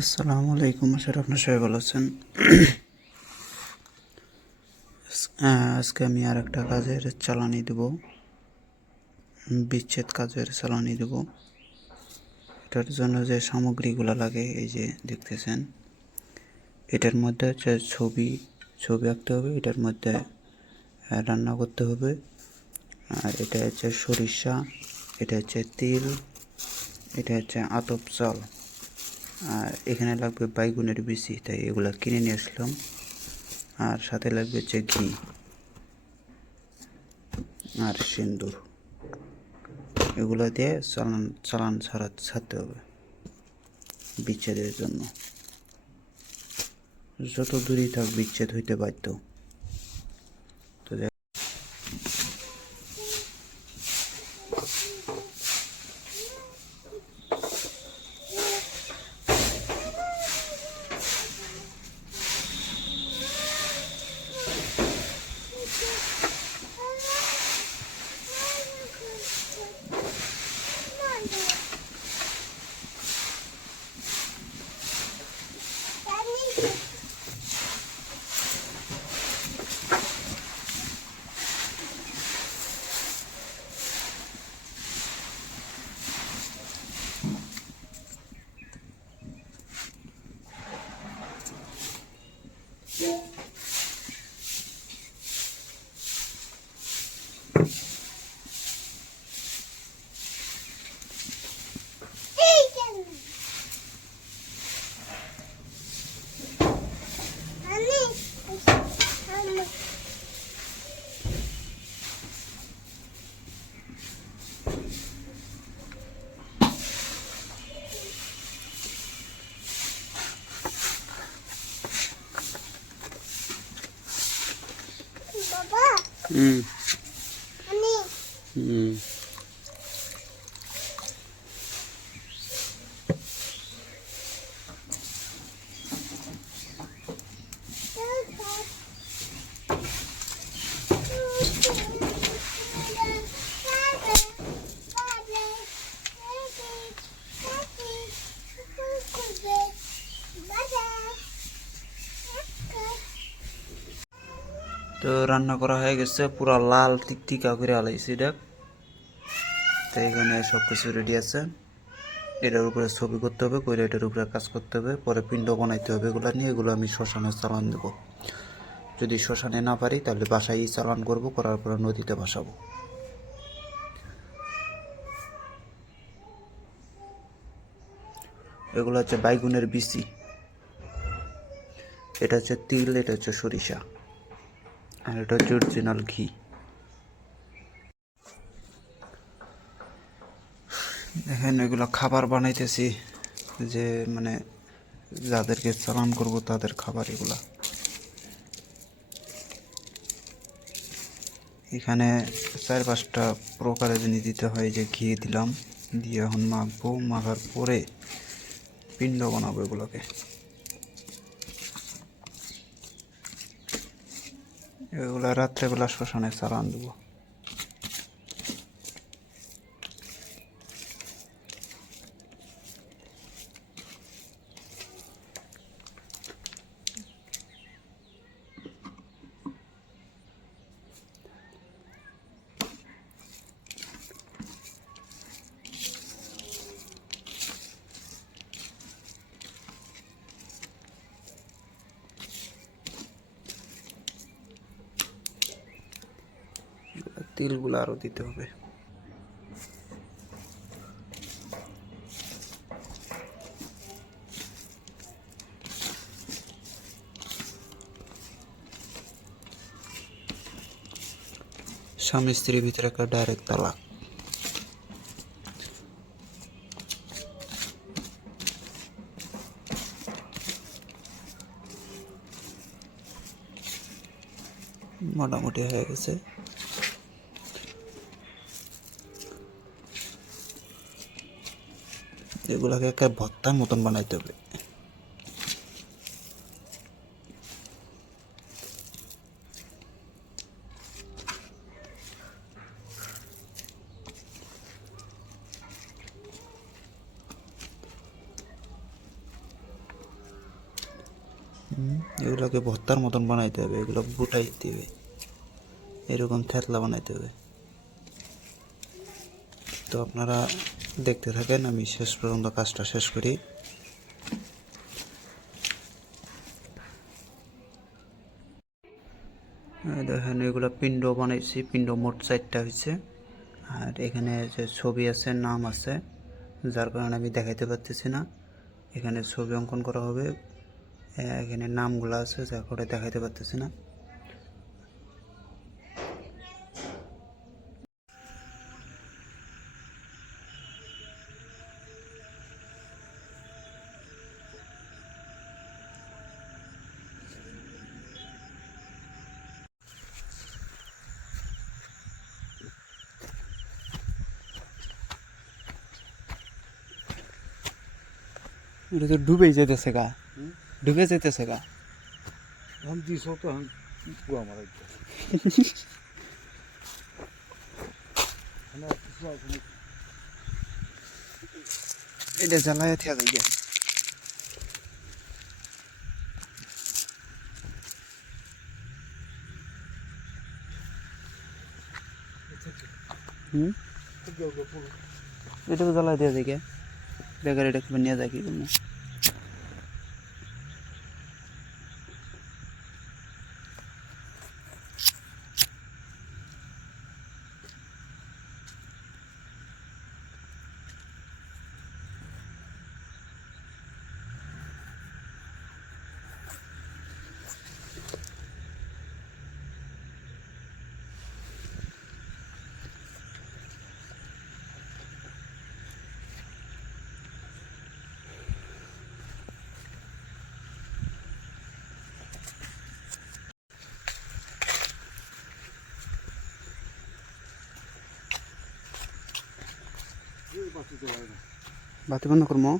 আসসালামু আলাইকুম, আশা করি আপনার সবাই ভালো আছেন। আজকে আমি আর একটা কাজের চালানি দেব, বিচ্ছেদ কাজের চালানি দেব। এটার জন্য যে সামগ্রীগুলো লাগে এই যে দেখতেছেন, এটার মধ্যে হচ্ছে ছবি আঁকতে হবে, এটার মধ্যে রান্না করতে হবে। আর এটা হচ্ছে সরিষা, এটা হচ্ছে তিল, এটা হচ্ছে আতপ চাল, আর এখানে লাগবে বাইগুনের বিচি, তাই এগুলা কিনে নিয়ে আসলাম। আর সাথে লাগবে হচ্ছে ঘি আর সিন্দুর। এগুলো দিয়ে চালান ছাড়তে হবে বিচ্ছেদের জন্য। যত দূরেই থাক বিচ্ছেদ হইতে বাধ্য। তো হুম হুম তো রান্না করা হয়ে গেছে, পুরা লাল টিকটিকা করে আলাইছি দেখ। তো এখানে সব কিছু রেডি আছে। এটার উপরে ছবি করতে হবে, করে এটার উপরে কাজ করতে হবে, পরে পিণ্ড বানাইতে হবে। এগুলো নিয়ে এগুলো আমি শ্মশানে চালান দেবো। যদি শ্মশানে না পারি তাহলে বাসায় চালান করব, করার পরে নদীতে ভাসাবো। এগুলো হচ্ছে বাইগুনের বিচি, এটা হচ্ছে তিল, এটা হচ্ছে সরিষা, আর এটা হচ্ছে অরিজিনাল ঘি। দেখেন এগুলো খাবার বানাইতেছি, যে মানে যাদেরকে চালান করব তাদের খাবার এগুলা। এখানে 4-5টা প্রকারের জিনিস দিতে হয়, যে ঘি দিলাম, দিয়ে এখন মাখবো, মাখার পরে পিণ্ড বানাবো এগুলোকে। এগুলো রাত্রেবেলা শ্মশানে চালান দেবো। তিলগুলো আরও দিতে হবে। স্বামী স্ত্রীর ভিতরে একটা ডাইরেক্ট তালাক। মোটামুটি হয়ে গেছে। এগুলাকে একটা ভর্তার মতন বানাইতে হবে। এগুলোকে ভর্তার মতন বানাইতে হবে, এগুলো বুটাই দিতে হবে, এরকম থেতলা বানাইতে হবে। তো আপনারা দেখতে থাকেন, আমি শেষ পর্যন্ত কাজটা শেষ করি। দেখেন এগুলো পিণ্ড বানাইছি, পিণ্ড মোট 4টা হয়েছে। আর এখানে যে ছবি আছে, নাম আছে, যার কারণে আমি দেখাইতে পারতেছি না। এখানে ছবি অঙ্কন করা হবে, এখানে নামগুলো আছে যার কারণে দেখাইতে পারতেছি না। এটা তো ডুবে যেতেছে গা, ডুবে যেতেছে গা। हम दिसो तो हम हुआ हमारा এটা জ্বালায় থিয়া যাই। এটা তো জ্বালায় দেওয়া যায়, বেকার এটা খুব নিয়ে যায় কি জন্য। বাতি বন্ধ করবো।